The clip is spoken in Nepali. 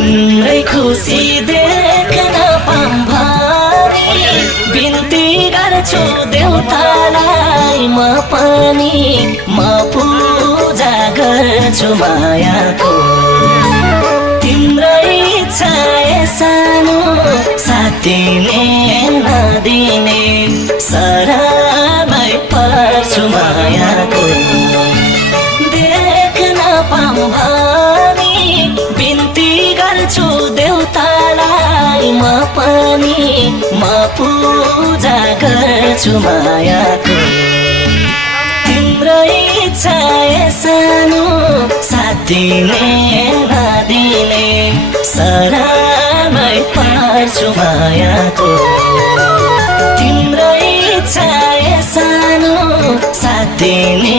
तिम्रै खुसी देख्न पाऊँ भनी बिन्ती गर्छु देउतालाई म पनि म पूजा गर्छु मायाको तिम्रै इच्छा सानो साथिने नदिने शरणमै पर्छु मायाको देख्न पाऊँ भनी बिन्ती गर्छु देउतालाई म पनि म पूजा गर्छु मायाको तिम्रै इच्छा सानो साथिने नदिने शरणमै पर्छु मायाको तिम्रै इच्छा सानो साथिने